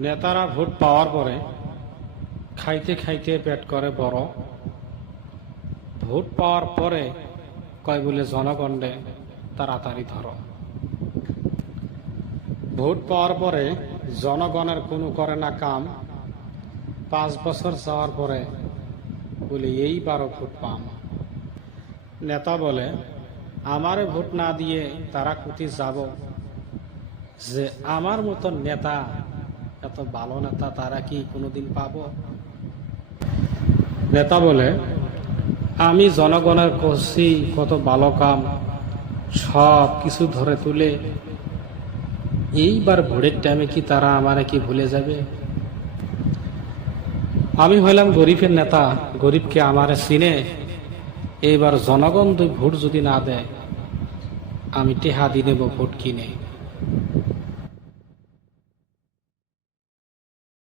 নেতারা ভোট পাওয়ার পরে খাইতে খাইতে পেট করে বড়। ভোট পাওয়ার পরে কয় বলে জনগণে তাড়াতাড়ি ধরো। ভোট পাওয়ার পরে জনগণের কোনো করে না কাম। 5 বছর যাওয়ার পরে বলে এইবারও ভোট পাম। নেতা বলে আমারে ভোট না দিয়ে তারা কোথায় যাব, যে আমার মতন নেতা, এত ভালো নেতা তারা কি কোনোদিন পাবো? নেতা বলে আমি জনগণের করছি কত ভালো কাম, সব কিছু ধরে তুলে এইবার ভোটের টাইমে কি তারা আমারে কি ভুলে যাবে? আমি হইলাম গরিবের নেতা, গরিবকে আমারে চিনে। এইবার জনগণ ভোট যদি না দেয়, আমি টেহা দিয়ে নেব ভোট কিনে।